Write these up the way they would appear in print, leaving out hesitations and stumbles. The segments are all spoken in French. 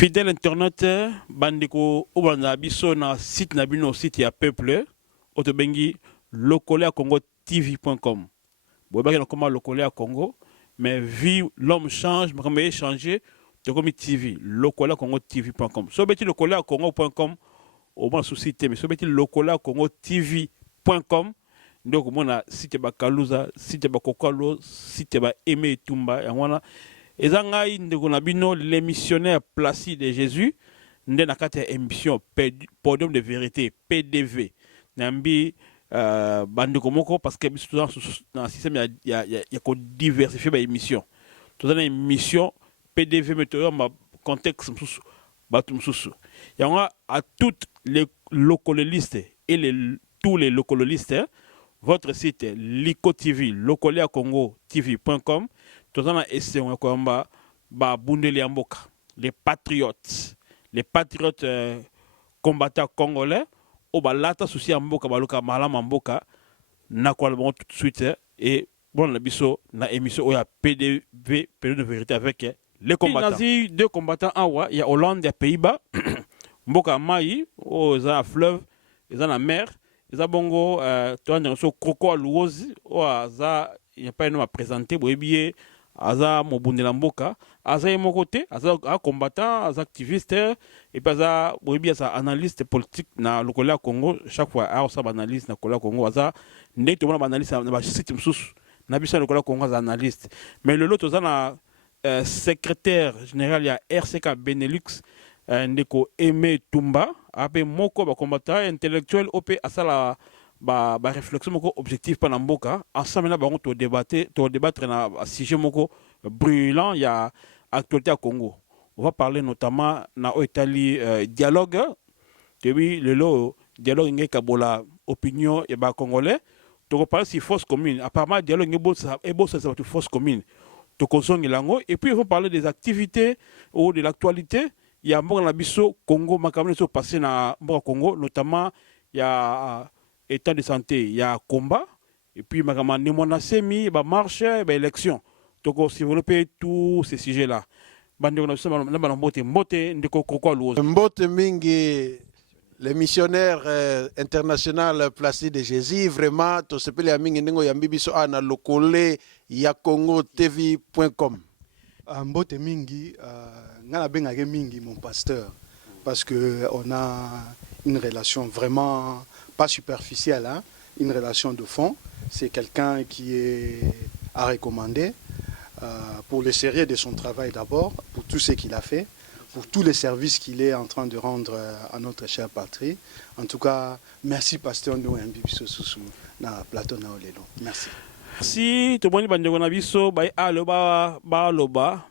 Fidèle internaute, bandeko obanda biso na site nabino site ya peuple otobengi lokolea congo tv.com. Boba na koma lokolea Congo, mais vie l'homme change, mais comme changer, to comme TV, lokolea congo tv.com. So beti lokolea congo.com au moins sous site, mais so beti lokolea congo tv.com. Donc mona site ba Kaluza, site ba Kokalo, site ba Aimé Tumba ya wana. Ezangai ndeko na bino les missionnaires Placide de Jésus nde na kati ya émission Podium de vérité PDV nambi bandeko moko parce que biso dans système ya ko diversifier ba émission toza na émission PDV météo ma contexte msusu batu msusu yango à toutes les localistes et tous les localistes votre site Liko TV lokolea congo tv.com. Tout ça, c'est les patriotes combattants congolais, au balata souci amboka baloka malama amboka na quoi bon tout de suite et bon la biso na émission oya PDV période de vérité avec les combattants. Il y a deux combattants awa, il y a Hollande et Pays-Bas, mboka mai au za fleuve, ils ont la mer, ils ont bongo toi dans so crocodile louosi au za il n'y a pas un nom à présenter boyebié aza mobundela mboka aza mon côté aza combattant aza activiste et puis aza boyebi aza analyste politique na lokola Congo chaque fois a sa analyste na lokola Congo aza ndeko mona analyste na ba site msusu na bisa lokola Congo aza analyste mais le lot aza na secrétaire général ya RCK Benelux ndeko Aimé Tumba ape moko ba combattant intellectuel op asala ba réflexion moko objectif pa na mboka ensemble na bango to débattre na sujet moko brûlant il y a actualité à Congo. On va parler notamment na Italie dialogue depuis le dialogue nge kabola opinion et ba congolais to parler si force commune apparemment dialogue nge bo ça force commune to konsongi lango et puis on va parler des activités ou de l'actualité il y a mboka na biso Congo makambo so passé na mboka Congo notamment il y a état de santé, il y a combat, et puis il y a semi, marche, élection. Donc, si vous développez tous ces sujets-là, Mbote mingi, les missionnaires internationaux Placide de Jésus, vraiment, tout ce pays mingi nengo yambibiso ana lokole ya congo tv.com. Mbote mingi, ngana bengage mingi mon pasteur, parce que on a une relation vraiment pas superficielle, hein, une relation de fond. C'est quelqu'un qui est à recommander pour le sérieux de son travail d'abord, pour tout ce qu'il a fait, pour tous les services qu'il est en train de rendre à notre chère patrie. En tout cas, merci pasteur Noembi Bisosusu na plateau na olelo. Merci. Si to boni bandeko na biso ba aloba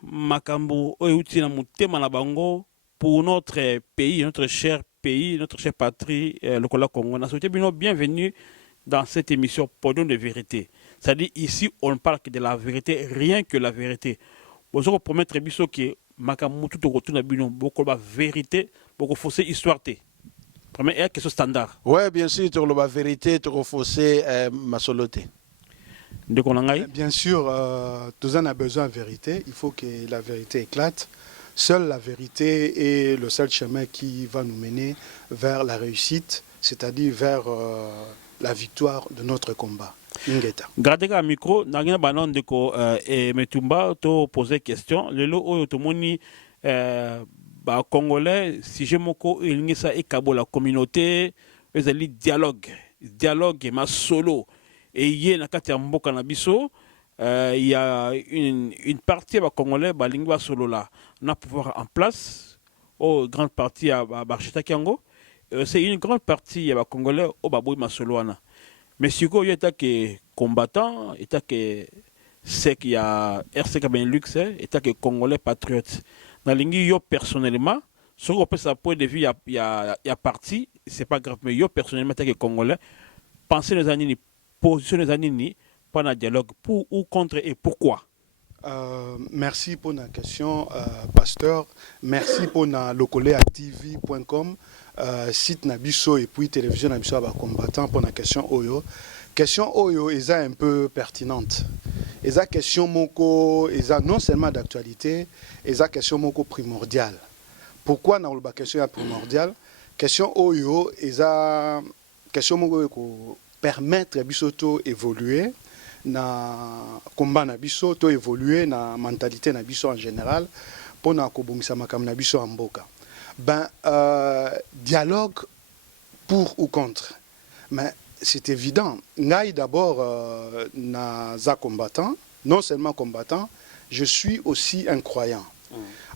makambo oyuti na mutema na bango pour notre pays, notre cher pays, notre chère patrie, le Congo. On a souhaité bienvenue dans cette émission Podium de vérité. C'est-à-dire ici, on ne parle que de la vérité, rien que la vérité. Vous allez promettre biso que makamu tout au retour na bino beaucoup la vérité, beaucoup fausse histoire té. Première question standard. Ouais, bien sûr, tu la vérité, tu faussé masoloté. Bien sûr, tous en a besoin de vérité. Il faut que la vérité éclate. Seule la vérité est le seul chemin qui va nous mener vers la réussite, c'est-à-dire vers la victoire de notre combat. Gardez un micro, n'agina banon de ko Metumba to poser question. Le lo oyo to moni ba congolais si je moko ilingisa ekabo la communauté, ezali dialogue ma solo et yé na kati ya mboka na biso. Il y a une partie des Congolais, lingua solo là, on a pouvoir en place, au grande partie à Barcheta Kiango, c'est une grande partie des Congolais au Baboui Masoloana. Mais si vous êtes que combattant, état que c'est qu'il y a RCK Benelux, état que Congolais patriotes. Dans l'ingui yo personnellement, ce qu'on peut sa point de vue, il y a parti, c'est pas grave, mais yo personnellement, état que Congolais, pensez les années, position les années, pas un dialogue pour ou contre et pourquoi? Merci pour la question, pasteur. Merci pour la lokoleatv.com, site Nabiso et puis télévision Nabiso à combattant pour la question Oyo. Question Oyo est un peu pertinente. Et la question moko est non seulement d'actualité, et la question moko primordiale. pourquoi na la question primordiale question oyo eza question moko ko permettre bisoto évoluer na combat na biso to évoluer na mentalité na biso en général pour na kobongisa makambo na biso en mboka. Ben dialogue pour ou contre, mais c'est évident. Ngai d'abord naza combattant, non seulement combattant, je suis aussi un croyant.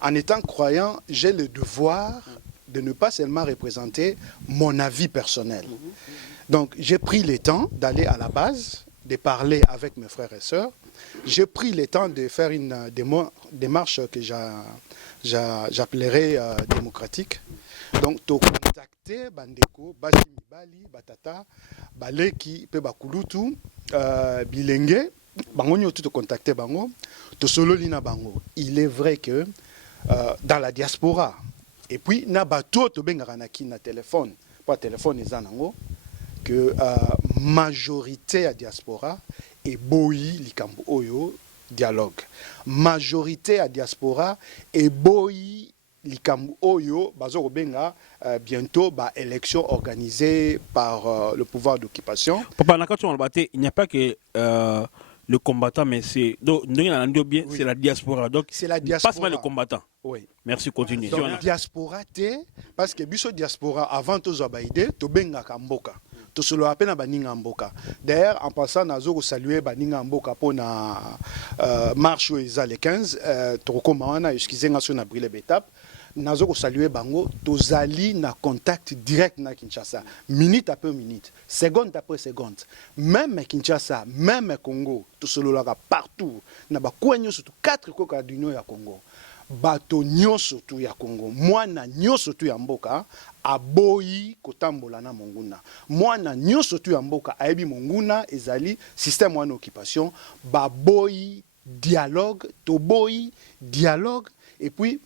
En étant croyant, j'ai le devoir de ne pas seulement représenter mon avis personnel. Donc j'ai pris le temps d'aller à la base, de parler avec mes frères et sœurs. J'ai pris le temps de faire une démarche que j'appellerais démocratique. Donc, to contacter bandeko, basi mibali, batata, baleki, pe bakulutu, bilenge, bango nyo tout contacter bango, to solo lina bango. Il est vrai que dans la diaspora, et puis na bato to bengaka na ki na téléphone, pas téléphone ezanango, que majorité à diaspora et boyi likambo oyo dialogue. Majorité à diaspora et boyi likambo oyo bazo benga bientôt élection organisée par le pouvoir d'occupation. Papa Nakato il n'y a pas que le combattant, mais c'est c'est la diaspora. Donc c'est la diaspora. Pas seulement le combattant. Oui. Merci, continue. Donc diaspora parce que biso diaspora avant to zabaide to benga kamboka. To solo apena baninga mboka. D'ailleurs en passant nazo saluer baninga mboka pour na marche eza le 15 to komana excusez nga so na brûler betap. Nazo saluer bango tozali na contact direct na Kinshasa minute après minute seconde après seconde même Kinshasa même Congo to solo la partout na ba kwenyo surtout 4 koka d'union ya Congo bato nyonso tu ya Congo mwana nyonso tu ya mboka aboyi kotambola na monguna mwana nyonso tu ya mboka ayebi monguna ezali système wana occupation baboyi dialogue toboyi dialogue. Et puis,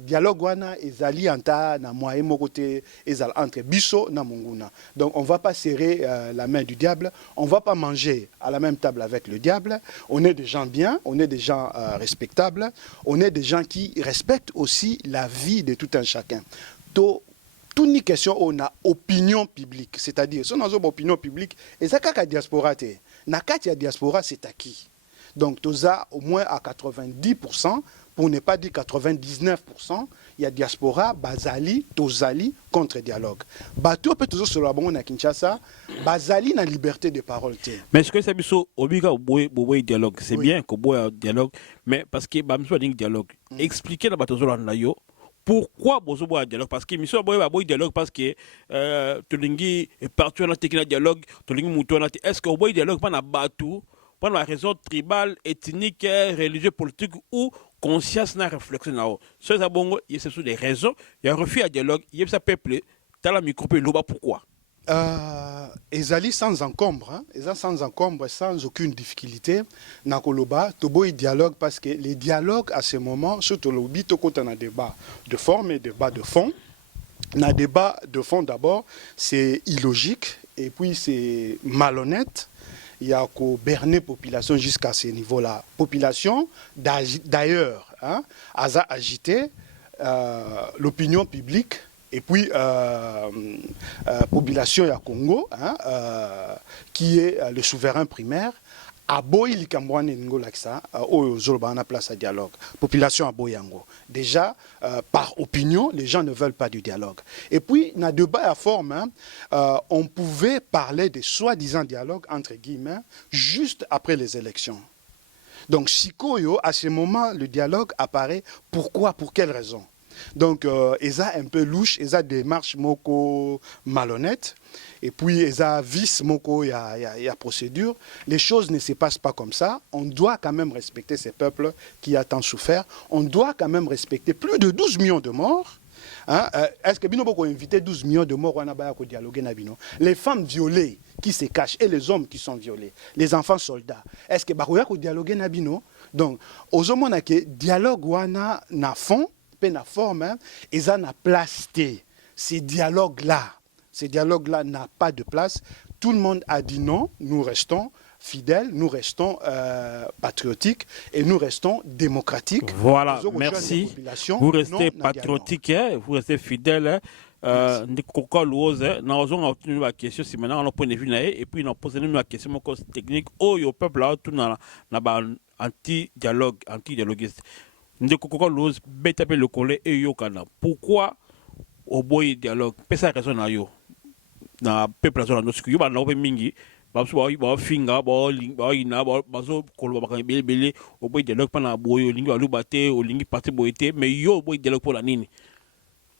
dialogue wana ezali anta na moyen mokote ezal entre biso na monguna. Donc, on ne va pas serrer la main du diable, on ne va pas manger à la même table avec le diable. On est des gens bien, on est des gens respectables, on est des gens qui respectent aussi la vie de tout un chacun. Toute une question, on a opinion publique, c'est-à-dire, si on a une opinion publique, et ça, quand la diaspora, na kati diaspora, c'est acquis. Donc, tout ça, au moins à 90%, pour ne pas dire 99%, il y a diaspora, bazali, tozali, contre-dialogue. Bateau peut toujours se la bonne à Kinshasa, bazali na liberté de parole. Mais ce que c'est biso obiga boy dialogue, c'est bien que boy dialogue, mais parce que bamso ding dialogue. Expliquez la batazo la yo. Pourquoi bozo boy dialogue? Parce que mission boy dialogue parce que tolingi partout na technique dialogue, tolingi muto na est-ce que boy dialogue pas na batou? Pour la raison tribale, ethnique, religieuse, politique ou conscience na réflexion. Ce sont des raisons. Il y a un refus à dialogue. Il y a ça peuple. Dans la micro pourquoi? Ezali sans encombre, hein? Sans encombre, sans aucune difficulté. Nakoloba, toboy dialogue parce que les dialogues à ce moment, surtout le bito quand on a débat de forme et débat de fond. Un débat de fond d'abord, c'est illogique et puis c'est malhonnête. Il y a qu'au berner population jusqu'à ce niveau-là. Population, d'ailleurs, hein, a agité l'opinion publique et puis population ya Congo, hein, qui est le souverain primaire, a boy li kambouane n'ingolaksa au zolba na place à dialogue. Population a boyango. Déjà, par opinion, les gens ne veulent pas du dialogue. Et puis, dans le débat à forme, hein, on pouvait parler de soi-disant dialogue, entre guillemets, juste après les élections. Donc, Sikoyo, à ce moment, le dialogue apparaît. Pourquoi? Pour quelle raison? Donc, ils ont un peu louche, ils ont des démarches moko malhonnêtes. Et puis, ils ont vice moko, il y a procédure. Les choses ne se passent pas comme ça. On doit quand même respecter ces peuples qui ont tant souffert. On doit quand même respecter plus de 12 millions de morts. Hein? Est-ce que Bino Boko inviter 12 millions de morts pour dialoguer Nabino? Les femmes violées qui se cachent et les hommes qui sont violés, les enfants soldats. Est-ce que Baroya ko dialoguer Nabino? Donc, aux hommes que dialogue wana na fond, pe na forme, hein, ils en a placé. Ces dialogues-là n'a pas de place. Tout le monde a dit non, nous restons. fidèles, nous restons patriotiques et nous restons démocratiques. Voilà, Nous aurons merci. jeunes populations, Vous restez non patriotique, hein, vous restez fidèle. Ndikoko Louose, na ozonga otunu ba question si maintenant on point de vue na et puis on pose une question moko technique oh yo peuple là tout na ba anti-dialoguiste. Ndikoko Louose beta pe le collé et yo kana. Pourquoi au boy dialogue? Pesa raison na yo. Na peuple là na yo ba na pe mingi. Ba so ba finga ba ina ba so kolo ba kan belé au boy dialogue pa na boyo lingi ba lu baté o lingi parti boyité mais yo boy dialogue pour la nini.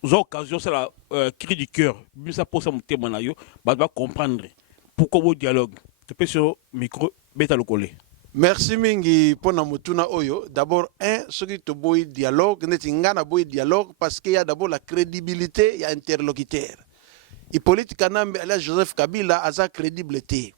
Aux occasions, c'est la cri du cœur. Mais ça pose à mon témoin, bah va comprendre pourquoi vous dialogue. Tu peux sur micro, bêta le coller. Merci mingi pona mutuna oyo. D'abord, ce qui te boy dialogue, n'est ngana boy dialogue parce qu'il y a d'abord la crédibilité, il y a interlocuteur. Hippolyte Kanambe, alias Joseph Kabila, a sa crédibilité.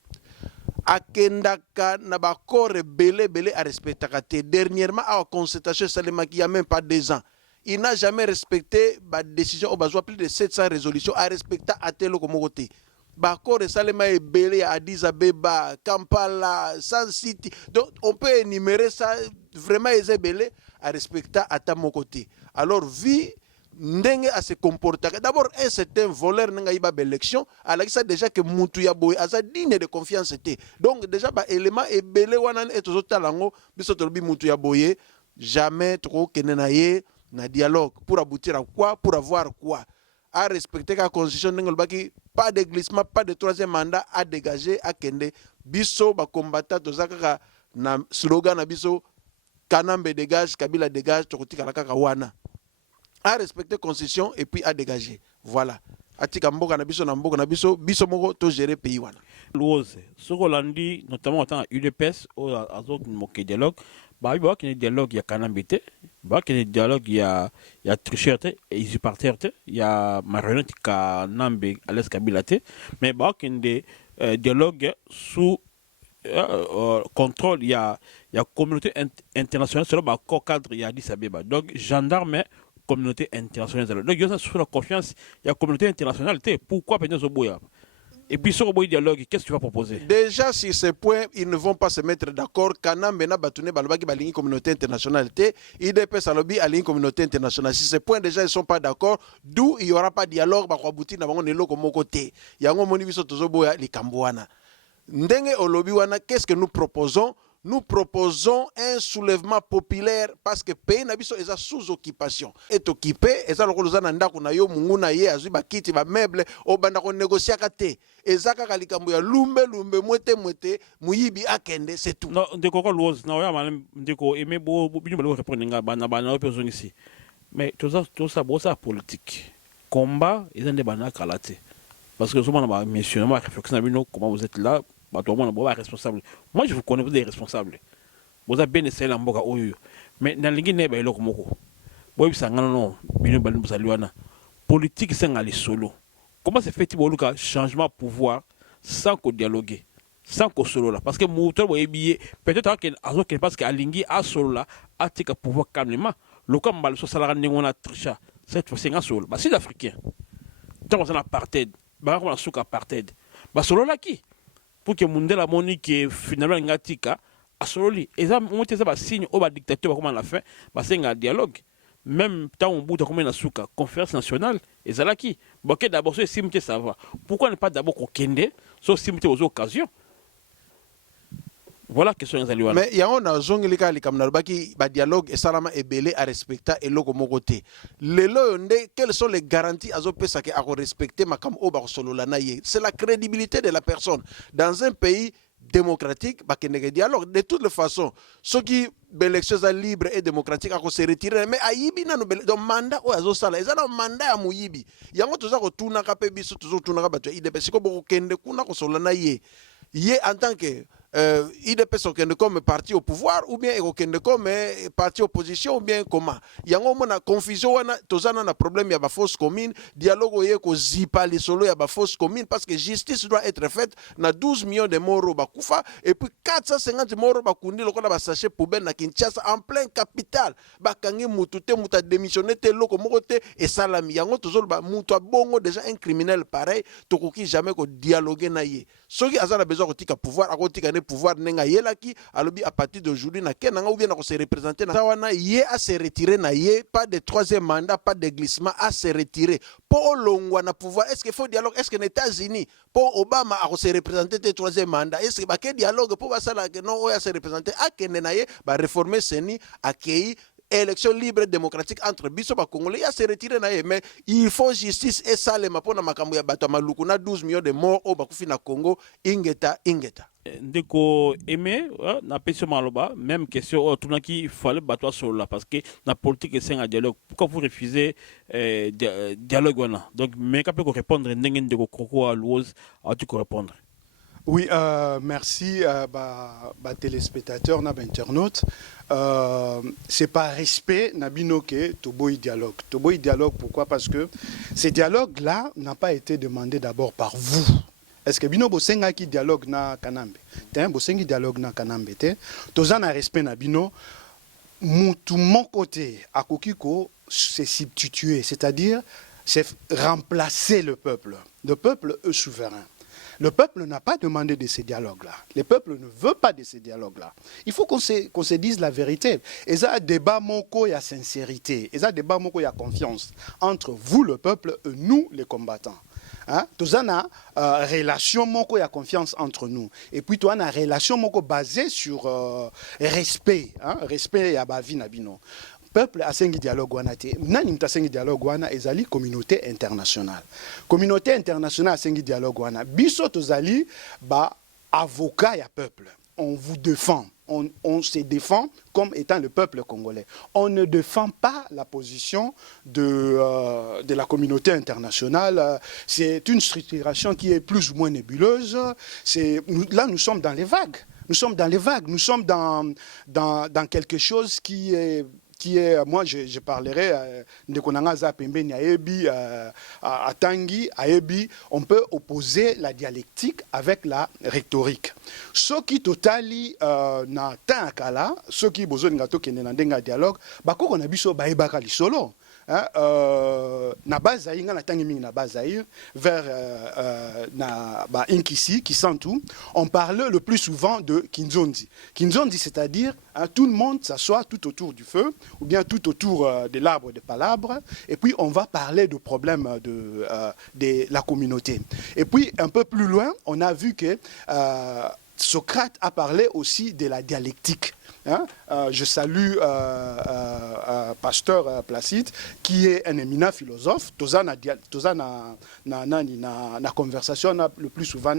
Akendaka na ba corps belé à respecter. Dernièrement, à la consultation, ça il n'y a même pas 2 ans. Il n'a jamais respecté la décision, au besoin plus de 700 résolutions à respecter à tel comme côté. Bakor Salema est belé à Addis Abeba, Kampala, San City. Donc on peut énumérer ça vraiment belé à respecter à mon côté. Alors vu ndenge à se comporter. D'abord un certain voleur n'a pas d'élection, alors ça déjà que Moutuya Boy a ça digne de confiance était. Donc déjà bah élément est belé wanan et tout talango biso tolobi Moutuya Boy jamais trop kenenaye na dialogue pour aboutir à quoi, pour avoir quoi, à respecter la constitution n'engolbaki pas de glissement, pas de 3e mandat à dégager à kende biso ba combattant tozaka na slogan na biso Kanambe dégage, Kabila dégage, tokotika la kaka wana à respecter la constitution et puis à dégager. Voilà. Atika mboka na biso biso moko to gérer pays wana. Louose, ce qu'on a dit notamment en tant que UDPS ou à d'autres moquer dialogue, bah il y a un dialogue il y a Kanambité, bah il y a un dialogue il y a tricherte et usurpateur, il y a marionnette Kanambe à l'aise Kabilate, mais bah il y a un dialogue sous contrôle il y a communauté internationale sur le cadre il y a Addis Abeba. Donc gendarme communauté internationale. Donc il y a sur la confiance il y a communauté internationale. Pourquoi Peña Boya? Et puis sur le dialogue, qu'est-ce que tu vas proposer? Déjà, sur ce point, ils ne vont pas se mettre d'accord. Kanambe na batune balobaki balingi communauté internationale. IDPS alobi alingi communauté internationale. Si ce point déjà ils ne sont pas d'accord, d'où il n'y aura pas de dialogue, ba aboutir na bango nelo comme côté. Yango moni biso tozoboya likambwana. Ndenge olobi wana, qu'est-ce que nous proposons? Nous proposons un soulèvement populaire parce que pays nabiso est sous occupation. Est occupé, et ça le rôle na ndako na yo mungu na ye azui ba kiti ba meuble o banda ko négocier kate. Ezaka kalikambo ya lumbe mwete muyibi akende c'est tout. Non, ndeko ko Louose na ya malem ndeko aimé bo binu ba répondre nga bana personne ici. Mais tout ça bossa politique. Combat ils ont des bana kalate. Parce que souvent on a mentionné ma réflexion bino comment vous êtes là. Responsable. Moi, je vous connais, vous êtes responsable. Vous avez bien essayé l'amboka oyo. Mais dans l'ingi neba eloko moko. Boy sangana non, bino banu bsaluana. Politique c'est ngali solo. Comment se fait-il boluka changement pouvoir sans qu'on dialoguer, sans qu'on solo là parce que mouton boy billet peut-être que azo que parce que alingi a solo là a tika pouvoir calmement. Le comme bal so salara ngona tricha. Cette fois c'est un solo. Bah c'est africain. Tant qu'on a apartheid, bah on a souka apartheid. Bah solo là qui pour que Mundela moni que finalement ngatika a sololi et ça monte ça ba signe au ba dictateur comment la fin ba c'est un dialogue même tant on bout comme na souka conférence nationale et ça là qui bon que d'abord ce simte ça va pourquoi ne pas d'abord qu'on kende sauf simte aux occasions. Voilà question ezali. Mais il y a un zongeli ka likamna baki ba dialogue et salama ebele à respecter et loko mokote. Lelo yonde quelles sont les garanties azo pesa ke a respecter makam o ba solola na ye. C'est la crédibilité de la personne dans un pays démocratique ba kenege dialogue de toutes les façons. Ceux qui l'élection libre et démocratique a se retirer mais ayibi na no donc mandat o azo sala ezana mandat ya muyibi. Yango toza ko tuna ka pe biso tozo tuna ka bato ide siko boko kende kuna ko solola na ye. Ye en tant que IDPS comme parti au pouvoir ou bien comme parti opposition ou bien comment yango mona confusion wana tozana na problème ya ba fausse commune dialogue ye ko zipa les solo ya ba fausse commune parce que justice doit être faite na 12 millions de morts ba kufa et puis 450 morts ba kundi lokola ba sachet poubelle na Kinshasa en plein capital ba kangi mutute muta démissionner te loko mokote et salami yango tozolo ba muto bongo déjà un criminel pareil tokoki jamais ko dialoguer na ye soki azana besoin ko tika pouvoir akotika ne pouvoir nenga yelaki alobi à partir d'aujourd'hui na kenanga ou bien na se représenter na wana ye à se retirer na ye pas de troisième mandat pas de glissement à se retirer pour longwa na pouvoir est-ce qu'il faut dialogue est-ce que les États-Unis pour Obama à se représenter le troisième mandat est-ce que ba ke dialogue pour basala que non à se représenter à kende na ye ba réformer seni accueillir élection libre démocratique entre biso ba congolais à se retirer na ye mais il faut justice et salema pona makambo ya bato maluku na 12 millions de morts au bakufi na Congo ingeta ndeko aimé na peso maloba même question tout qui fallait battre sur là parce que la politique c'est un dialogue pourquoi vous refusez dialogue wana donc mais quand peut répondre ndenge ndeko koko à l'ose à tu répondre. Oui, merci téléspectateurs, internautes. C'est par respect Nabino que Toboy dialogue. Toboy dialogue, pourquoi? Parce que ces dialogues-là n'ont pas été demandés d'abord par vous. Est-ce que Bino Bosenga qui dialogue na Kanambe? T'es un Bosengi dialogue na Kanambe? Tozan a respect Nabino. Tout mon côté, à Kokiko, c'est substituer, c'est-à-dire c'est remplacer le peuple. Le peuple est souverain. Le peuple n'a pas demandé de ces dialogues-là. Le peuple ne veut pas de ces dialogues-là. Il faut qu'on se dise la vérité. Et ça, débat moko, il y a sincérité. Et ça, débat moko, il y a confiance entre vous, le peuple, et nous, les combattants. Hein? Tout ça, relation moko, il y a confiance entre nous. Et puis, toi, on a relation moko basée sur respect. Hein? Respect et abavi nabino. Peuple a sengi dialogue wana te nani mta sengi dialogue wana ezali communauté internationale a sengi dialogue wana biso tozali ba avocat ya peuple on vous défend on se défend comme étant le peuple congolais. On ne défend pas la position de la communauté internationale. C'est une structuration qui est plus ou moins nébuleuse. Là, nous sommes dans les vagues. Nous sommes dans quelque chose qui est, moi je parlerai de Konangaza Pembeni Aebi, à Tanguy, Aebi, on peut opposer la dialectique avec la rhétorique. Ce qui totali na tankala, ce qui besoin ngato kenenandenga dialogue, bako on a biso baebaka lisolo. Na bazaï nga na tangi mingi na bazaï vers na ba inkisi qui sent tout, on parle le plus souvent de kinzondi. Kinzondi, c'est-à-dire tout le monde s'assoit tout autour du feu ou bien tout autour de l'arbre de palabres et puis on va parler de problèmes de la communauté. Et puis un peu plus loin, on a vu que Socrate a parlé aussi de la dialectique. Hein? Je salue Pasteur Placide, qui est un éminent philosophe. Toza na conversation le plus souvent.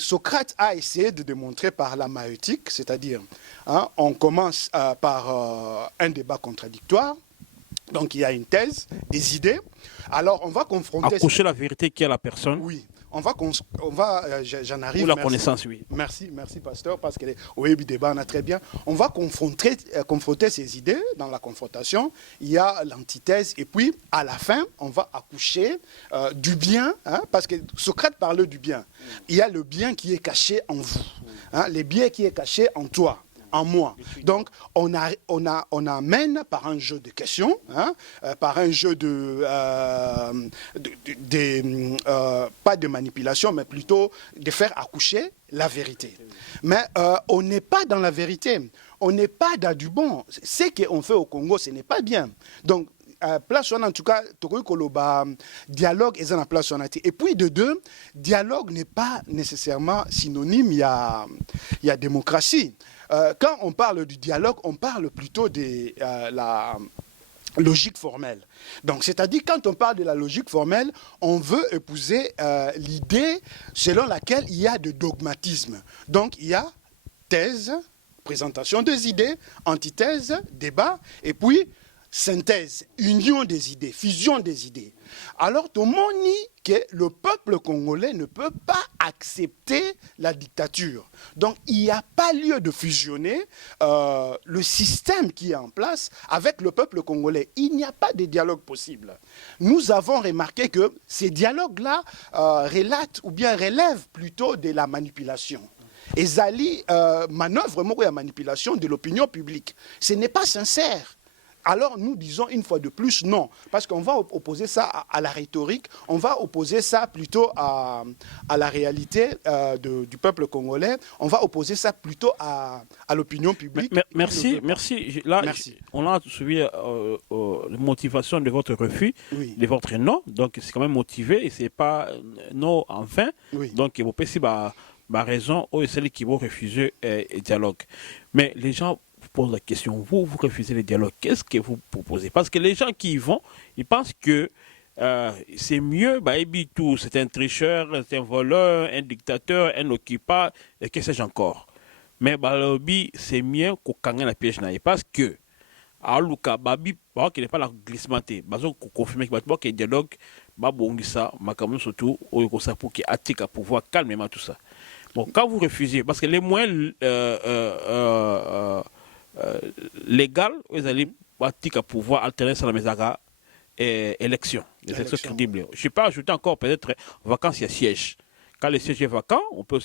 Socrate a essayé de démontrer par la maïeutique, c'est-à-dire, hein, on commence par un débat contradictoire. Donc il y a une thèse, des idées. Alors on va confronter... Accoucher la vérité qui est la personne. Oui. J'en arrive. Ou la merci. Connaissance, oui. Merci, pasteur, parce que au débat, on a très bien. On va confronter ces idées dans la confrontation. Il y a l'antithèse, et puis à la fin, on va accoucher du bien, hein, parce que Socrate parlait du bien. Il y a le bien qui est caché en vous, hein, le bien qui est caché en toi. En moi. Donc, on amène par un jeu de questions, hein, par un jeu pas de manipulation, mais plutôt de faire accoucher la vérité. Mais on n'est pas dans la vérité, on n'est pas dans du bon. Ce qu'on fait au Congo, ce n'est pas bien. Donc, place en tout cas, dialogue est en place. Et puis de deux, dialogue n'est pas nécessairement synonyme, il y a démocratie. Quand on parle du dialogue, on parle plutôt de la logique formelle. Donc, c'est-à-dire, quand on parle de la logique formelle, on veut épouser l'idée selon laquelle il y a de dogmatisme. Donc, il y a thèse, présentation des idées, antithèse, débat, et puis synthèse, union des idées, fusion des idées. Alors, tout le monde dit que le peuple congolais ne peut pas accepter la dictature. Donc, il n'y a pas lieu de fusionner le système qui est en place avec le peuple congolais. Il n'y a pas de dialogue possible. Nous avons remarqué que ces dialogues-là relatent ou bien relèvent plutôt de la manipulation. Et Zali manœuvre la manipulation de l'opinion publique. Ce n'est pas sincère. Alors nous disons une fois de plus non, parce qu'on va opposer ça à la rhétorique, on va opposer ça plutôt à la réalité du peuple congolais, on va opposer ça plutôt à l'opinion publique. Merci. Là, Merci. On a suivi la motivation de votre refus, Oui. de votre non, donc c'est quand même motivé et c'est pas non enfin. Oui. Donc vous pouvez raison, ou celle qui vont refuser le dialogue. Mais les gens posent la question, vous refusez le dialogue, qu'est-ce que vous proposez? Parce que les gens qui y vont, ils pensent que c'est mieux, tout, c'est un tricheur, c'est un voleur, un dictateur, un occupant, et que sais-je encore. Mais c'est mieux qu'on gagne la piège. Parce que, à Luka, qui n'est pas la glissementé, qu'on confirme que le dialogue, surtout, pour qu'il attire à pouvoir calmement tout ça. Bon, quand vous refusez, parce que les moyens légaux, vous allez à pouvoir alterner ça dans les élections, les élections crédibles. Je ne vais pas ajouter encore peut-être vacances et sièges. Quand le siège est vacant, on peut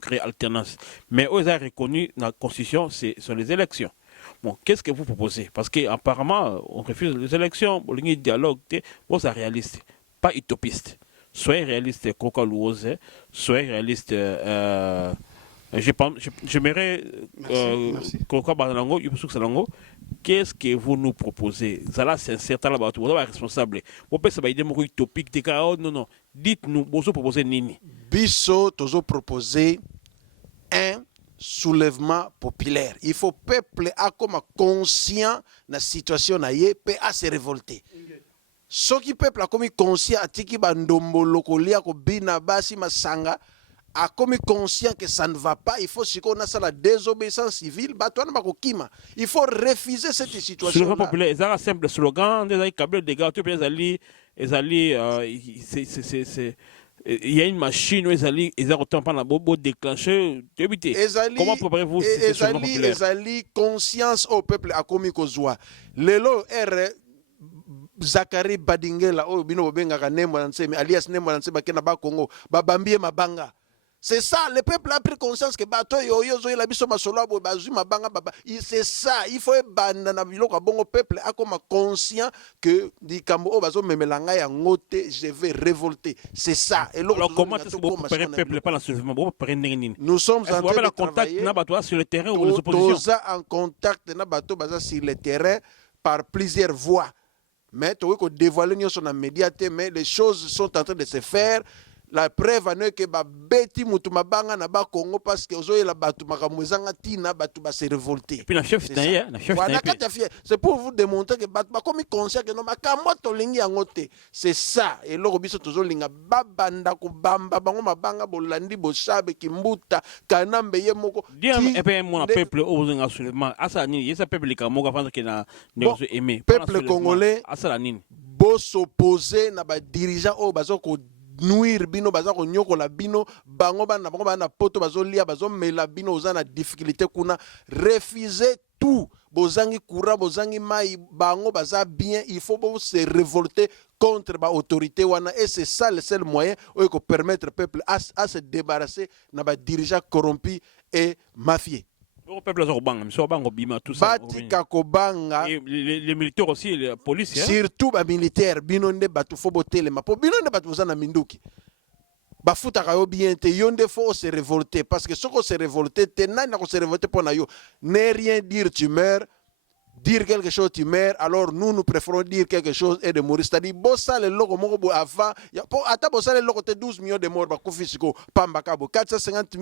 créer alternance. Mais eux, ils ont reconnu dans la Constitution, ce sont les élections. Bon, qu'est-ce que vous proposez? Parce qu'apparemment, on refuse les élections, on a un dialogue, c'est réaliste, pas utopiste. Soyez réaliste, soyez réaliste. J'aimerais qu'est-ce que vous nous proposez? Ça c'est sincère, vous êtes responsable. Vous pouvez dire utopique, non. Dites-nous, vous proposez nini? Bisso, tozo proposer un soulèvement populaire. Il faut peuple a comme conscient de la situation naie, peut à se révolter. Ce qui peuple a comme conscient atiki bandombo lokolia ko bina basi masanga a comme conscient que ça ne va pas, il faut qu'on a ça la désobéissance civile, il faut refuser cette situation. Soulèvement populaire, c'est un simple slogan, des câbles de gars, il y a une machine où ils ont autant pas la bobo déclenché. Comment préparez-vous ce soulèvement populaire? Ezali conscience au peuple a commis kozwa. Lelo R Zakari Badingela o bino benga nembo nanseme alias nembo nanseme kena ba Congo babambie mabanga. C'est ça, le peuple a pris conscience que c'est ça, il faut le peuple a comme conscient que je vais révolter. C'est ça. Alors comment est-ce que vous préparez le peuple pas l'ensoulèvement? Nous sommes en train de travailler sur le terrain ou les oppositions. En contact sur le terrain par plusieurs voies. Mais tu vois dévoiler sur la médiaté, mais les choses sont en train de se faire. La preuve est que beti mutu mabanga na ba Congo parce que ozoye la batu makamwezanga tina batu ba se révolter. Puis la chef c'est pour vous démontrer que batu ba komi conscient que no makambo to lingi angote. C'est ça et loko biso tozo linga babanda ko bamba bango mabanga bolandi bosabe kimbuta kanambe ye moko. Dis un peu mon peuple au soulèvement. Asa nini, yesa peuple kamoga pense que na nezo aimer. Peuple congolais asa nini. Bo s'opposer na ba dirigeant o bazoko nuire bino baza ko nyokola bino bango bana poto bazo lia bazo mela bino ozana difficulté kuna refuser tout bozangi courant bozangi mai bango baza bien il faut se révolter contre ba autorité wana et c'est ça le seul moyen où il permettre au peuple à se débarrasser na ba dirigeants corrompus et mafieux. Le peuple tout ça. Les militaires aussi, les policiers. Surtout les militaires, binonde batu fo botelema. Po binonde batu zana minduki. Bafuta kayo bien te yonde faut se révolter parce que ce qu'on se révolter te nani ko se révolter pour na yo. Ne rien dire tu meurs. Dire quelque chose, tu meurs, alors nous préférons dire quelque chose et de mourir. C'est-à-dire, bossa le logo moko avant, ata bossa le logo te 12 millions de morts bakufi siko pamba kabo 450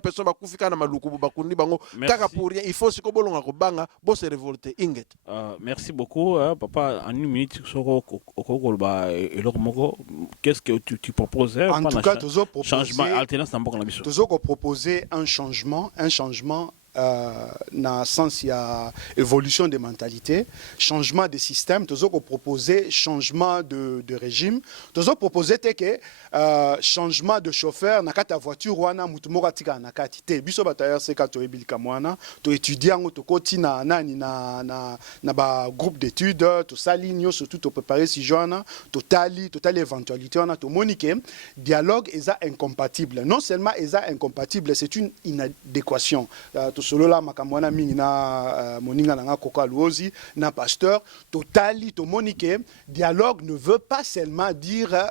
personnes bakufi kana maluku bakundi bango kaka pour rien. Il faut siko bolonga ko banga bo se révolter inget. Merci beaucoup papa, en une minute qu'est-ce que tu proposes? En tout cas, changement alternance dans la mission. Toujours proposer un changement dans le sens il y a évolution des mentalités, changement de système, toujours proposer changement de régime, toujours proposer que changement de chauffeur na kata voiture wana mutu moko atika na kati te biso batailleur c'est ka to ebilika mwana to étudiant to koti na nani na ba groupe d'études to saligno surtout to préparer si joana to tali éventualité wana to monique dialogue est incompatible, non seulement est incompatible, c'est une inadéquation to tosolola makambo wana mingi na moninga nanga Koka Luozi na pasteur totali tomonike dialogue ne veut pas seulement dire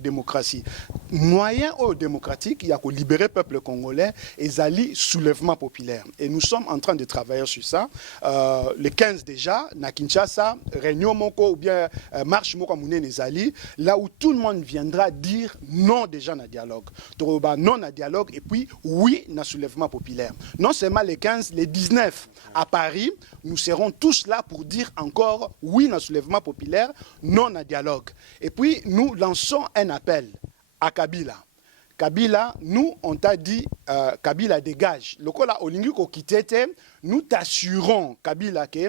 démocratie. Moyen démocratique, il y a qu'au libérer le peuple congolais et zali soulèvement populaire. Et nous sommes en train de travailler sur ça. Le 15 déjà, na Kinshasa, réunion moko ou bien marche moko mouné zali, là où tout le monde viendra dire non déjà na dialogue. Non na dialogue et puis oui na soulèvement populaire. Non seulement les 15, les 19 à Paris, nous serons tous là pour dire encore oui na soulèvement populaire, non na dialogue. Et puis nous lançons un appel à Kabila. Kabila, nous, on t'a dit, Kabila dégage. Le cas là, Olingi Kokitete, nous t'assurons, Kabila, que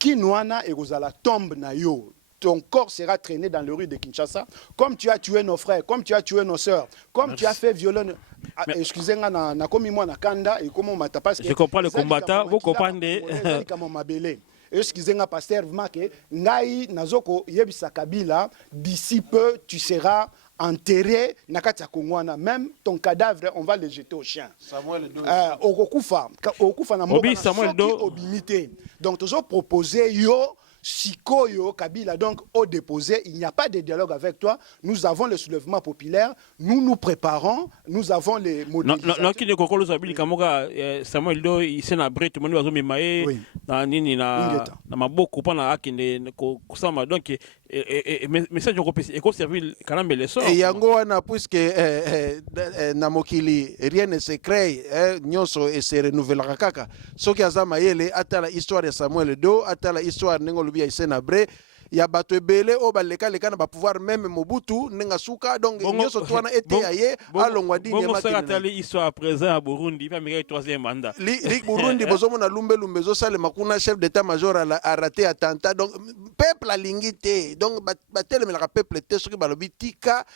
Kinwana et Rosala tombe na yo. Ton corps sera traîné dans les rues de Kinshasa, comme tu as tué nos frères, comme tu as tué nos sœurs, comme tu as fait violer. Excusez-moi, na komi moi na kanda et comment m'a tapé. Je comprends le combattant, vous comprenez. Excusez-moi, pasteur, vraiment que ngai nazoko yebisa Kabila, d'ici peu tu seras enterré nakati ya Kongwana, même ton cadavre on va le jeter au chien. Samuel Do. Okufa na mboka Samuel Do obimité. Donc toujours proposer yo Sikoyo Kabila donc au déposé, il n'y a pas de dialogue avec toi. Nous avons le soulèvement populaire, nous nous préparons, nous avons les modélisateurs. Non, qui ne kokolo sabili kamoka Samuel Do il s'est nabré tout le monde va zomer maé na nini na maboko pana akinde ko kusama donc message ko pesi et ko servir quand même les sorts. Et yango wana puisque na mokili rien ne se crée nyoso et se renouvellera kaka. Soki azama yele atala histoire de Samuel Do, atala histoire nengo lubia isenabre ya bato ebele o baleka leka na ba pouvoir même Mobutu nenga suka donc nyoso twana été aye alongwa dini ya makina. Bongo tali histoire à présent à Burundi pa mika 3e mandat. Li Burundi bozomo na lumbe zo sale makuna chef d'état-major a raté attentat donc peuple alingité donc batele melaka peuple te soki balobi tika.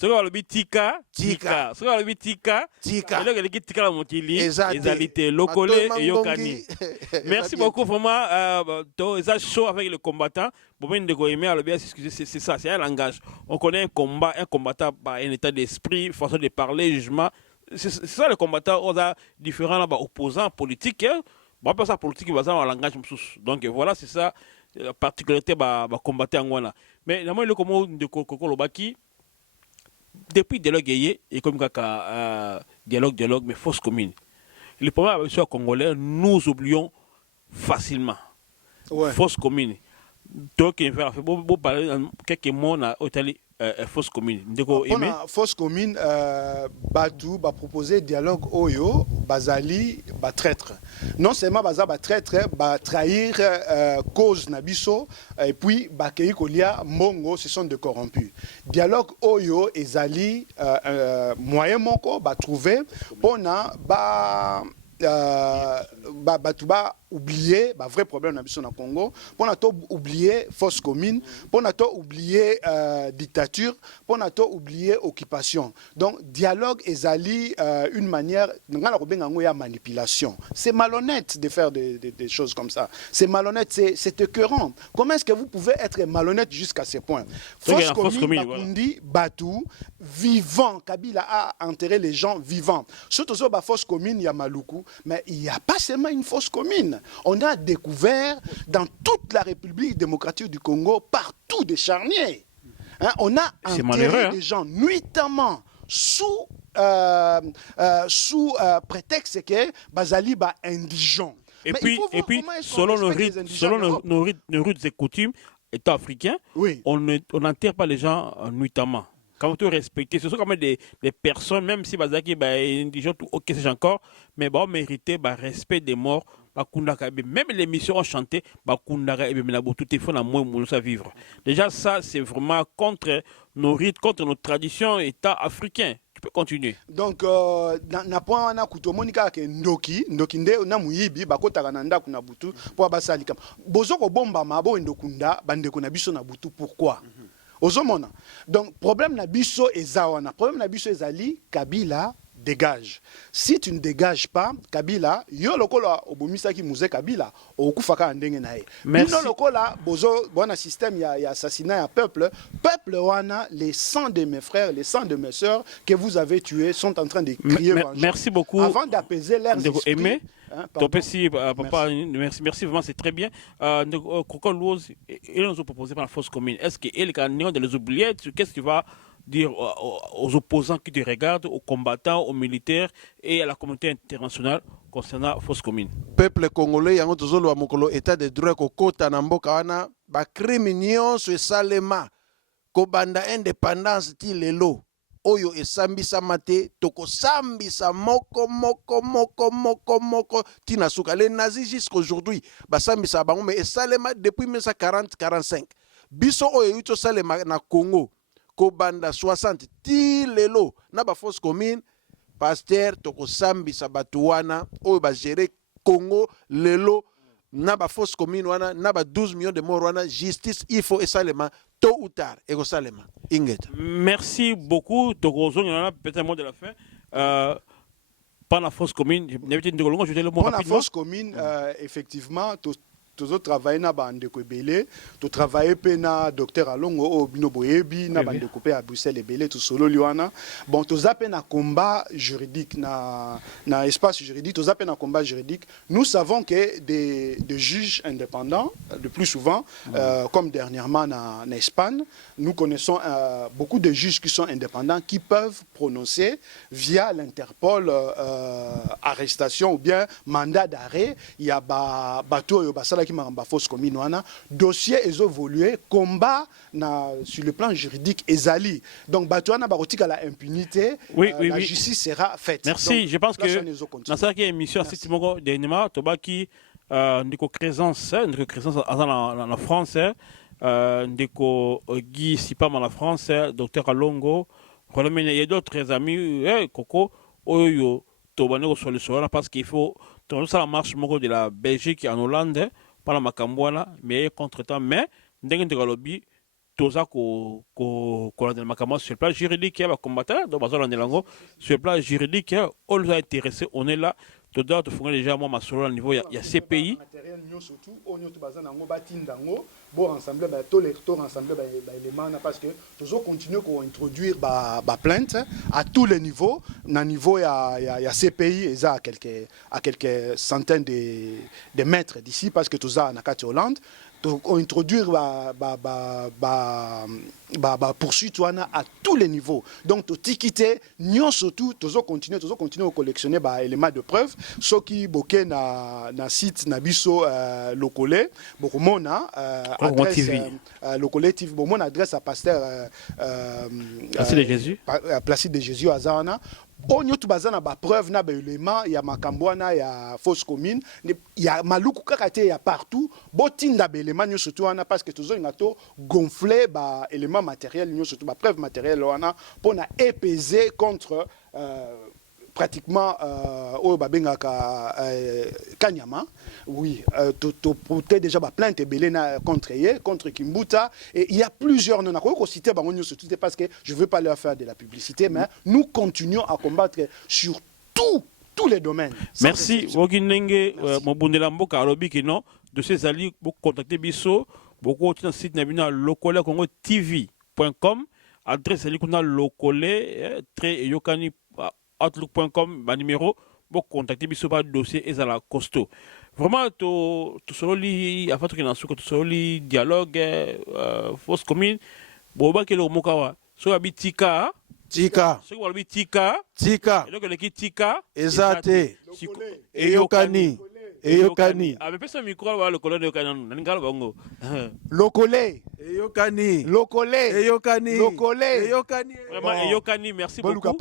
Soki balobi tika. Soki balobi tika. Eloko eleki tika la mokili ezalité lokole et yokani. Merci beaucoup vraiment to eza chaud avec le combattant. C'est ça, c'est un langage. On connaît un combat, un combattant par un état d'esprit, façon de parler, jugement. C'est ça le combattant, on a différents opposants politiques. On peut ça politique, basé en langage. Donc voilà, c'est ça la particularité du combattant en Ghana. Mais normalement, le combat de Kokolobaki, depuis le dialogue et comme dialogue, mais fausse commune. Le problème avec les Congolais, nous oublions facilement. Ouais. Fausse commune. Donc, il va faire parler quelques mots na Italie fausse commune. Fausse commune, Badou va proposer dialogue Oyo, Bazali, ba traître. Non seulement Baza ba traître, ba trahir cause Nabiso, et puis Bakei Kolia, Mongo, ce sont des corrompus. Dialogue Oyo et Zali, moyen moko, ba trouver, pona, ba oublier bah vrai problème na biso na Congo pour na to oublier fausse commune pour na to oublier dictature pour na to oublier occupation. Donc dialogue ezali une manière ngala ko benga ngo ya manipulation. C'est malhonnête de faire des choses comme ça. C'est malhonnête, c'est écœurant. Comment est-ce que vous pouvez être malhonnête jusqu'à ce point? Fausse commune Bakundi Batou vivant, Kabila a enterré les gens vivants. Surtout sur ba fausse commune ya Maluku, mais il n'y a pas seulement une fausse commune. On a découvert dans toute la République démocratique du Congo, partout des charniers. Hein, on a enterré des gens nuitamment sous prétexte que Bazali ba indigent. Et puis, selon nos rites et coutumes, État africain, oui. On n'enterre pas les gens nuitamment. Quand tu respectes, ce sont quand même des personnes, même si Bazaki est indigent, ok, c'est encore, mais on mérite le respect des morts. Même les missions ont chanté, tout est fait à vivre. Déjà, ça, c'est vraiment contre nos rites, contre nos traditions, État africain. Tu peux continuer. Donc, na point na kutomonika ke ndoki nde na muyibi bakota kananda kuna butu pour basalika. Bozoko bomba mabo ndokunda bande kuna biso na butu pourquoi? Ozomona. Donc problème na biso ezawana. Problème na biso ezali Kabila dégage. Si tu ne dégages pas, Kabila, yo lokola obomisa ki muze Kabila, okufaka ndenge na ye. Merci. Bino lokola bozo bona système ya assassinat ya peuple wana, les sangs de mes frères, les sangs de mes sœurs que vous avez tués sont en train de crier vengeance. Merci beaucoup. Avant d'apaiser leurs esprits. Papa, merci vraiment, c'est très bien. Pourquoi ils nous ont proposé par la fosse commune? Est-ce qu'il y a des oubliettes? Qu'est-ce que tu vas dire aux opposants qui te regardent, aux combattants, aux militaires et à la communauté internationale concernant la fosse commune? Peuple congolais, yango tozolo mokolo état de droit ko kota na mboka wana ba crime nyonso esalema ko banda indépendance ti lelo oyo esambisama te tokosambisa moko tina suka les nazis jusqu'aujourd'hui basambisa bango mais esalema depuis 1940-45 biso oyo yuto salema na Congo ko banda 60 ti lelo na ba fosse commune pasteur tokosambisa batu wana oyo ba gérer Congo lelo na ba fosse commune wana na ba 12 millions de morts wana justice il faut esalema tôt ou tard ekosalema ingeta. Merci beaucoup Togozo, il y en a peut-être un mot de la fin. Par la fosse commune, pour la fosse commune, effectivement, tous autres travaillent na bande ko belé, to travailler pe na docteur Alongo o bino boyebi na bande coupé à Bruxelles et belé tout solo liwana. Bon, tous appels na combat juridique na espace juridique, tous appels na combat juridique. Nous savons que des juges indépendants, le plus souvent, comme dernièrement en Espagne, nous connaissons beaucoup de juges qui sont indépendants qui peuvent prononcer via l'Interpol arrestation ou bien mandat d'arrêt. Il y a bateau yo basala qui m'a fosse commune wana dossier est évolué combat sur le plan juridique ezali. Donc bateau wana barotika la impunité, la justice sera faite. Merci. Donc, je pense que dans cette émission à Moko dernièrement Tobaki ndiko présence en France ndiko Guy Sipam en France, docteur Alongo, il y a d'autres amis Coco oyo tobane sur le sol parce qu'il faut tourner ça la marche de la Belgique en Hollande par la Macambouana mais contre temps mais ndenge de lobby toza ko la Macambouana sur le plan juridique il y a combattant donc bazala ndelango sur le plan juridique on nous a intéressé on est là tout doit te fournir déjà moi ma solo au niveau il y a ces pays surtout on nous bazana ngo batindango bon ensemble ba tous les retours ensemble ba éléments parce que toujours continuer qu'on introduire ba plainte à tous les niveaux na niveau il y a ces pays et ça à quelques centaines de mètres d'ici parce que tout ça na Kati Hollande donc on introduire poursuite à tous les niveaux donc tout tiquité nion surtout toujours continuer au collectionner éléments de preuve ce qui boké na site na biso lokolé bokomona adresse lokolé TV bon adresse à pasteur Placide de Jésus Placide de Jésus azana onyo tubazana ba preuve na ba élément ya makambwana ya fosse commune ya maluku kakate ya partout botinda ba élément nyo surtout wana parce que toujours ngato gonfler ba élément matériel nyo surtout ba preuve matériel wana pour na épaiser contre pratiquement au babengaka Kanyama oui to porter déjà ba plainte belena contre Kimbuta et il y a plusieurs non ko citer bango nyo surtout parce que je veux pas leur faire de la publicité mais nous continuons à combattre sur tous les domaines. Merci Woginenge Mobundela Mboka alobi kino de ces alliés pour contacter biso beaucoup sur site na lokole congo tv.com adresse ali kuna lokole très yokani outlook.com ba numéro pour contacter biso par dossier et à la costaud vraiment to sololi afatu kina suko to sololi dialogue fosse commune boba ke lo mokawa so abitika tika so abitika tika et donc le tika ezate eyokani avec personne micro le colonne yokani ningalo bango lokole eyokani vraiment eyokani merci beaucoup Boluka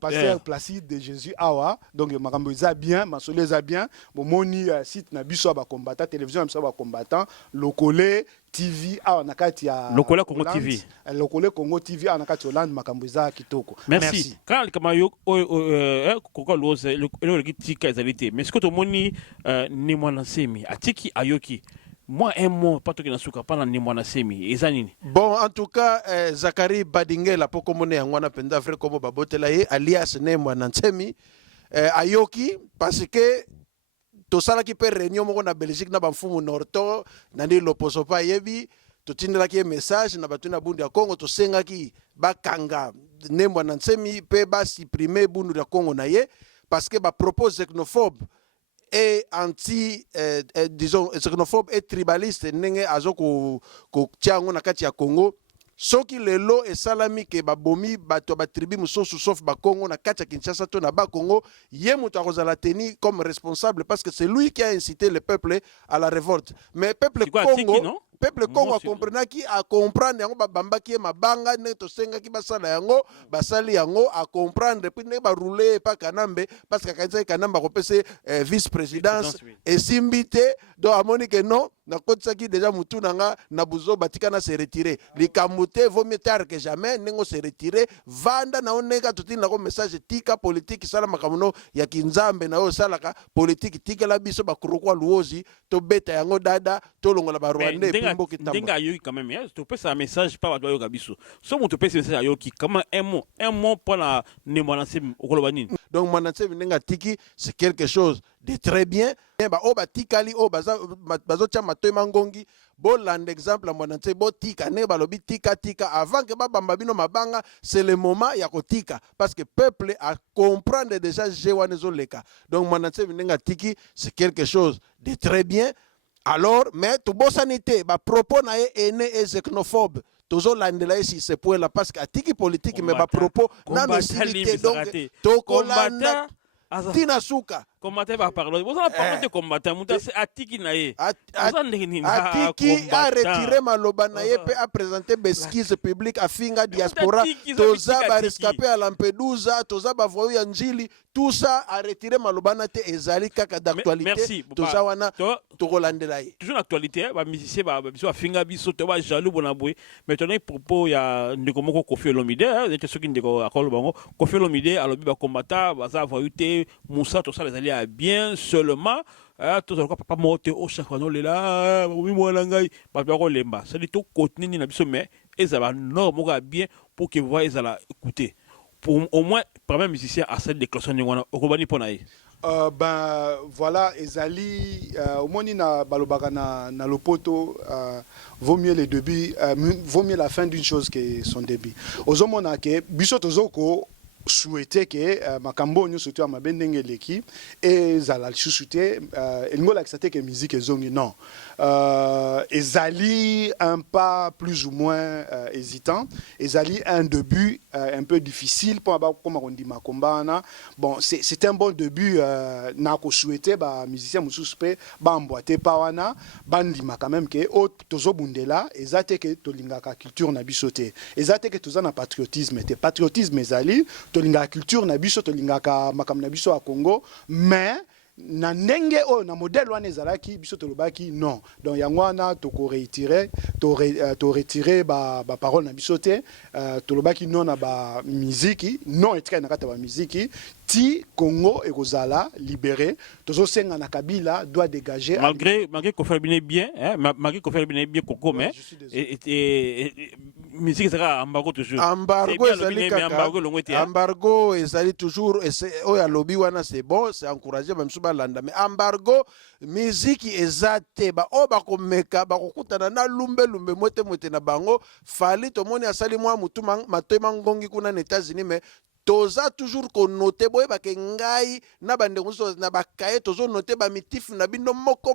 pasteur Placide de Jésus awa donc makambo eza bien masolo eza bien bomoni site na biso ba combattant télévision na biso ba combattant lokole TV awa na kati ya lokole Congo TV lokole Congo TV awa na kati Hollande makambo eza kitoko merci quand kama yo kokoko loze le tika ezalité mais ce que to moni ni mwana semi atiki ayoki moi un mot pas toki na suka pas na nimwana semi eza nini. Bon, en tout cas, Zachary Badingela pour commoner en wana penda frère comme babotela ye alias Nimwana Nsemi ayoki parce que to sala ki pe réunion moko na Belgique na bamfumu norto na ndi loposo pa yebi to tindelaki message na batu na bundu ya Congo to sengaki bakanga Nimwana Nsemi pe ba supprimer bundu ya Congo na ye parce que ba propose xénophobe et disons xénophobe et tribaliste nenge azo ko tiango na kati ya Congo soki lelo esalami ke babomi bato ba tribu musosu sauf ba Congo na kati ya Kinshasa to na ba Congo ye muto akozala teni comme responsable parce que c'est lui qui a incité le peuple à la révolte mais peuple Congo peuple Congo a comprendre yango babambaki ye mabanga ne to sengaki basala yango basali yango a comprendre puis ne ba rouler pa Kanambe parce que kanisa Kanamba kopese vice présidence et simbité donc amoni que non na kotsaki déjà mutu nanga na buzo batika na se retirer likamute vaut mieux tard que jamais nengo se retirer vanda na oneka tutini na ko message tika politique sala makamuno ya kinzambe na yo salaka politique tika la biso ba kurukwa luozi to beta yango dada to longola ba Rwanda Ndenga yoki quand même, tu peux un message pas à yoka biso. So mon tu peux message à yoki comment un mot pour la Nimwana au Kolobanine. Donc Mwananse Ndenga tiki c'est quelque chose de très bien. Ba o ba tikali o bazo tia matoy mangongi bo land exemple Mwananse bo tika ne ba lobi tika avant que ba bamba bino mabanga c'est le moment ya kotika parce que peuple a comprendre déjà jewane zoleka. Donc Mwananse Ndenga tiki c'est quelque chose de très bien. Alors, mais tout bon sanité, bah propos na ene et xénophobe. Toujours l'andela si ce point là parce que atiki politique mais bah propos na messilité donc tokolanda tina suka. Combattre va parler. Vous allez parler de combattre. Mouta c'est atiki na ye. Atiki a retiré maloba na ye pe a présenté besquise publique a finga diaspora. Toza ba rescapé à Lampedusa, toza ba voyou ya njili. Tout ça a retiré maloba na te ezali kaka d'actualité. Merci. Toza wana tokolandela ye. Toujours l'actualité, ba musicien ba biso finga biso to ba jaloux bonaboué. Mais ton propos ya ndeko moko Koffi Olomide, était ce qui ndeko akolo bango. Koffi Olomide alobi ba combattant ba za voyou te Moussa to ça les alliés bien seulement tout ça papa monte au chakano là oui moi langai papa ko lemba ça dit tout contenu na biso mais et ça va normal bien pour que voix ça la écouter pour au moins premier musicien à cette déclaration ngwana okobani ponaye ben voilà ezali au moins na balobaka na lopoto vaut mieux le début vaut mieux la fin d'une chose que son début ozomona ke biso tozoko souhaiter que makambo nyo soto ma bendenge leki et zala chouchouté ngola que que musique ezongi non ezali un pas plus ou moins hésitant ezali un début un peu difficile pour comme on dit makombana bon c'est un bon début na ko souhaiter ba musicien mususpé ba emboîter pa wana bandima quand même que o tozo bundela ezate que tolingaka culture na bisoté ezate que toza na patriotisme te patriotisme ezali tolinga culture na biso tolingaka makam na biso a Congo mais na ndenge o na modèle wana ezalaki biso tolobaki non donc yango wana toko retirer to retirer ba parole na biso te tolobaki non na ba musique non etika na kata ba musique ti Congo ekozala libéré tozo senga na Kabila doit dégager malgré qu'on fait bien hein malgré qu'on fait bien Congo mais et musique sera embargo toujours embargo ezali toujours o ya lobby wana c'est bon c'est encourager même balanda mais embargo musique ezate ba o ba komeka ba kokutana na lumbe mote na bango fali to moni asali mwa mutuma matema ngongi kuna na États-Unis mais toza toujours connoté boye ba kengai na bande nguso na bakaye tozo noté ba mitif na bino moko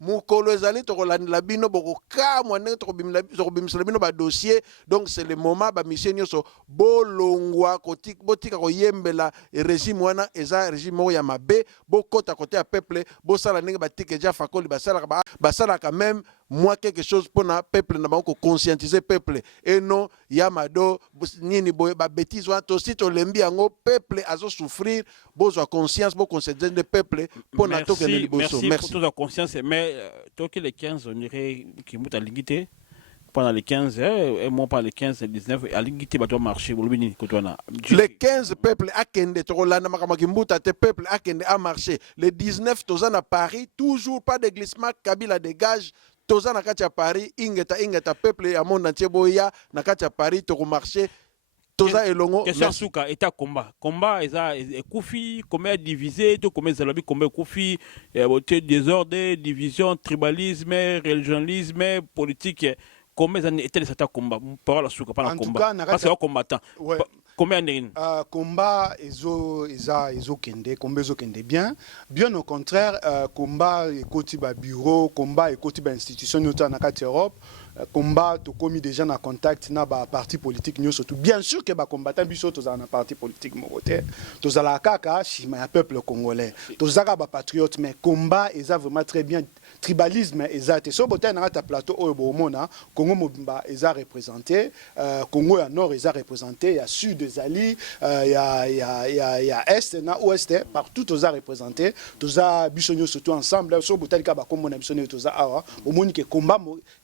mukolo ezali to kolandela bino boko ka mwana to kobimisa bino ba dossier donc c'est le moment ba mission so bolongwa botika koyembela régime wana eza régime ya mabe bokota côté ya peuple bosala ndenge batike ja fakoli basala quand même moi quelque chose pour na peuple na bango conscientiser peuple et non yamado nini boye ba bêtise wa to sito lembi yango peuple azo souffrir bozwa conscience bo conscientiser de peuple pour na to que liboso merci pour toute la conscience mais toi que les 15 on dirait qui muta lingité pendant les 15, un mois pendant les 15 et 19, à l'ingité, bah, marché, les 15 peuples akende Torolanda Makamakimbuta, tes peuples akende a marché. Les 19, Tozan à Paris, toujours pas de glissement, Kabila dégage. Tozan na kati à Paris, ingeta peuple à monde entier boya, na kati à Paris, toko marché. Toza elongo. Question souka, état combat. Combat, est koufi, combat divisé, tout combat zalabi, combat koufi, désordre, division, tribalisme, régionalisme, politique. Combien d'années était cet combat? Par la souka, pas le combat. Parce que combattant. Combien d'années? Combat, ils kende bien. Bien au contraire, combat et kotiba bureau, combat et kotiba institution, notamment na kati Europe. Combat to commis déjà en contact na ba parti politique nous surtout bien sûr que ba combattant biso to za na parti politique mokote to za la kaka chima ya peuple congolais to za ba patriote mais combat eza vraiment très bien tribalisme ezate so botin na ta plateau oyo bomona Congo mobimba eza représenté Congo ya nord eza représenté ya sud ezali ya est na ouest partout to za représenté to za biso nous surtout ensemble so botin ka ba kombo na biso to za awa omoni ke combat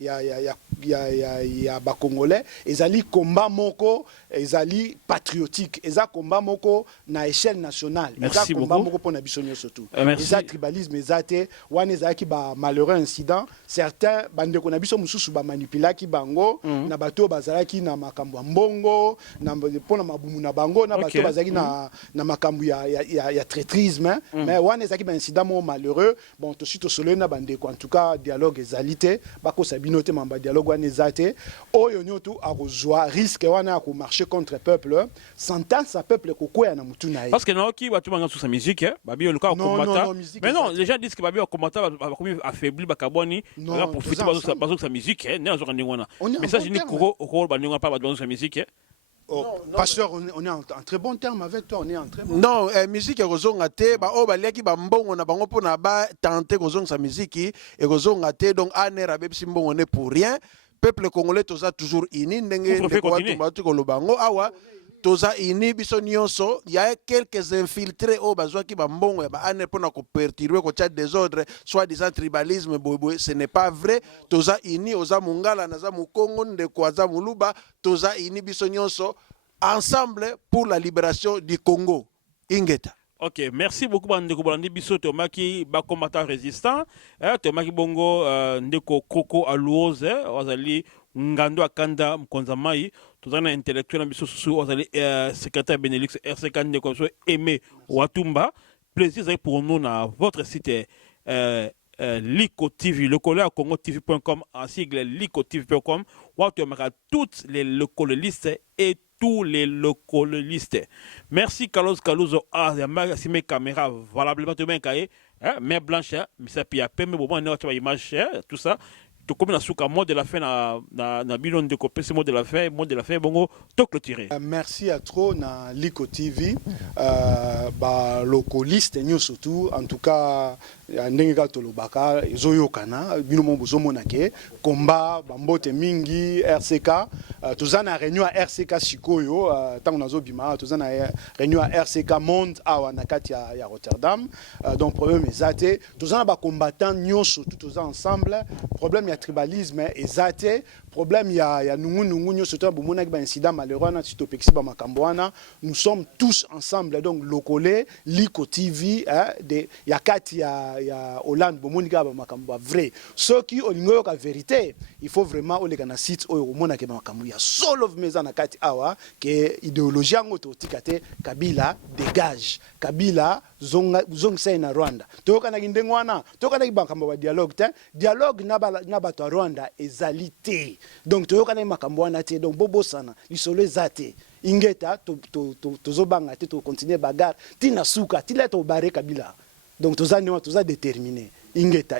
ya ba congolais ezali combat moko ezali patriotique eza combat moko na échelle nationale eza combat moko pona biso nyonso surtout eza tribalisme ezate wana ezaki ba malheureux incident certains bande ko na biso mususu ba manipulaki bango na bato bazalaki na makambo ya mbongo na pona mabumu na bango na bato bazalaki na makambo ya traîtrisme mais wana ezaki ba incident mo malheureux bon to suite solo na bande ko en tout cas dialogue ezalité bako sabinote mamba dialogue wana ezate oyo nyoto akozwa risque wana ko marcher contre peuple sentence à peuple kokoya na mutuna parce que non qui va tout manger sur sa musique babi le cas combattant mais non les gens disent que babi combattant va comme affaibli bakaboni va profiter de sa musique ne zo ngwana mais ça je dis ko ba ndinga pas ba sa musique. Pasteur, on est en très bon terme avec toi, on est en très bon. Non, musique et kozonga te ba o baliaki ba mbongo na bango pona ba tenter kozonga sa musique et kozonga te donc anera bebsi mbongo ne pour rien. Peuple congolais toza toujours uni ndenge ndeko ko lobango awa toza uni biso nyonso il y a quelques infiltrés au bazwa ki ba mbongo ya ba ane pona ko perturber ko chat désordre soit disant tribalisme boy ce n'est pas vrai toza uni oza mungala na za mukongo ndeko aza muluba toza uni biso nyonso ensemble pour la libération du Congo ingeta. Ok, merci beaucoup Bandeko Bolandi Biso Tomaki ba combattant résistant Tomaki bongo ndeko Koko Alouoze ozali ngando akanda mkonzamai tozana intellectuel biso susu ozali secrétaire Benelux RCK ndeko so Aimé Watumba plaisir pour nous na votre site Liko TV, le collègue congotv.com en sigle licotv.com où tu auras toutes les localistes et tous les localistes. Merci Carlos Caluso à la caméra valablement te bien mais blanche mais ça puis après mais bon on a image tout ça tout comme la souka mot de la fin na bilon de copé ce mot de la fin bongo to clôturer. Merci à trop na Liko TV ba localiste nous surtout en tout cas ndenge ka tolobaka ezoyokana bino mo bozomona ke combat bambote mingi RCK tozana réunion à RCK sikoyo tango nazobima tozana réunion à RCK monde awa na kati ya Rotterdam donc problème ezate tozana ba combattant nyonso tout toza ensemble problème ya tribalisme ezate problème ya nungu nyonso to bomona ba incident malheureux na titopexi ba makambo wana nous sommes tous ensemble donc lokolé Liko TV de ya kati ya Hollande bomonika ba makambo vrai ceux qui olingo ka vérité il faut vraiment oleka na site oyo omona ke ba makambo ya solo meza na kati awa ke idéologie ngo to tikate Kabila dégage Kabila zonga na Rwanda toka na ngindengwana toka na bakambo ba dialogue na bato Rwanda ezalité donc toka na makambo wana te donc bobo sana lisolo ezate ingeta tozobanga te to continuer bagarre tina suka tila to bare Kabila donc toza déterminé ingeta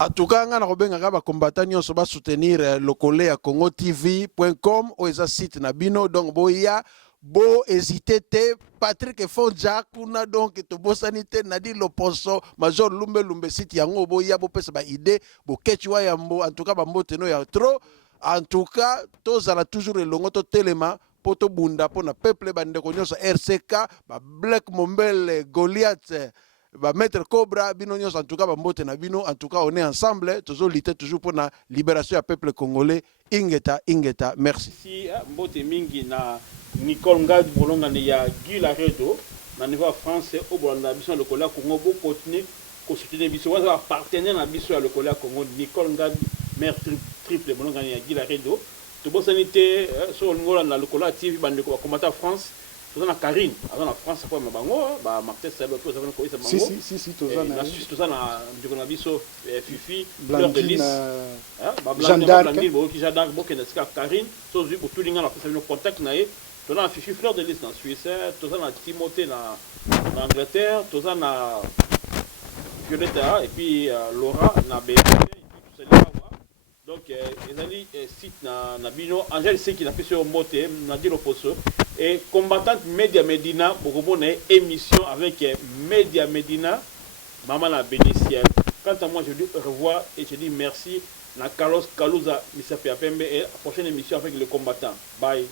en tout cas nga na kobenga ka ba combattant nyonso ba soutenir le collègue congotv.com ou eza site na bino donc boya bo hésiter te Patrick Fonja kuna donc to bosanité na di loposo major lumbe site yango boya bo pesa ba idée bo ketchwa yambo en tout cas ba mbote no ya trop en tout cas tozala toujours elongo to telema poto bunda pona peuple bande ko nyonso RCK ba Black Mombele Goliath Maître Cobra, bino nyos, en tout cas, Mbote na bino, en tout cas, on est ensemble, toujours lutter toujours pour la libération du peuple congolais. Ingeta, Ingeta, merci. Si Mbote Mingi na Nicole Ngad Bolonga ne ya Guy Laredo, na niveau français, au Bolanda, biso le Cola Congo, pour continuer à soutenir biso, on va partenaire na biso le Cola Congo, Nicole Ngad, mère triple Bolonga ne ya Guy Laredo. Tout bon sanité, sur le Ngola, le Cola TV, bande de combattant France. Tout ça, Karine, avant la France, c'est quoi, Mabango, Martin Seb, tout ça, c'est Mabango. Si, tout ça. La Suisse, tout ça, na biso, Fifi, Fleur de Lys, Jeanne d'Arc, Karine, tout ça, pour tout le monde, ça fait contact, tout ça, Fifi, Fleur de Lys, dans Suisse, tout ça, Timothée, dans Angleterre, tout ça, Violetta, et puis Laura, na BFM, et puis tout ça, donc, les site na bino, Angèle C qui n'a fait sur Moté, Nadir Oposo, et combattante Média Medina, pour une émission avec Média Medina, Maman la bénicienne. Quant à moi, je dis au revoir et je dis merci. Na Carlos Kalouza, Misape Apembe, et la prochaine émission avec le combattant. Bye.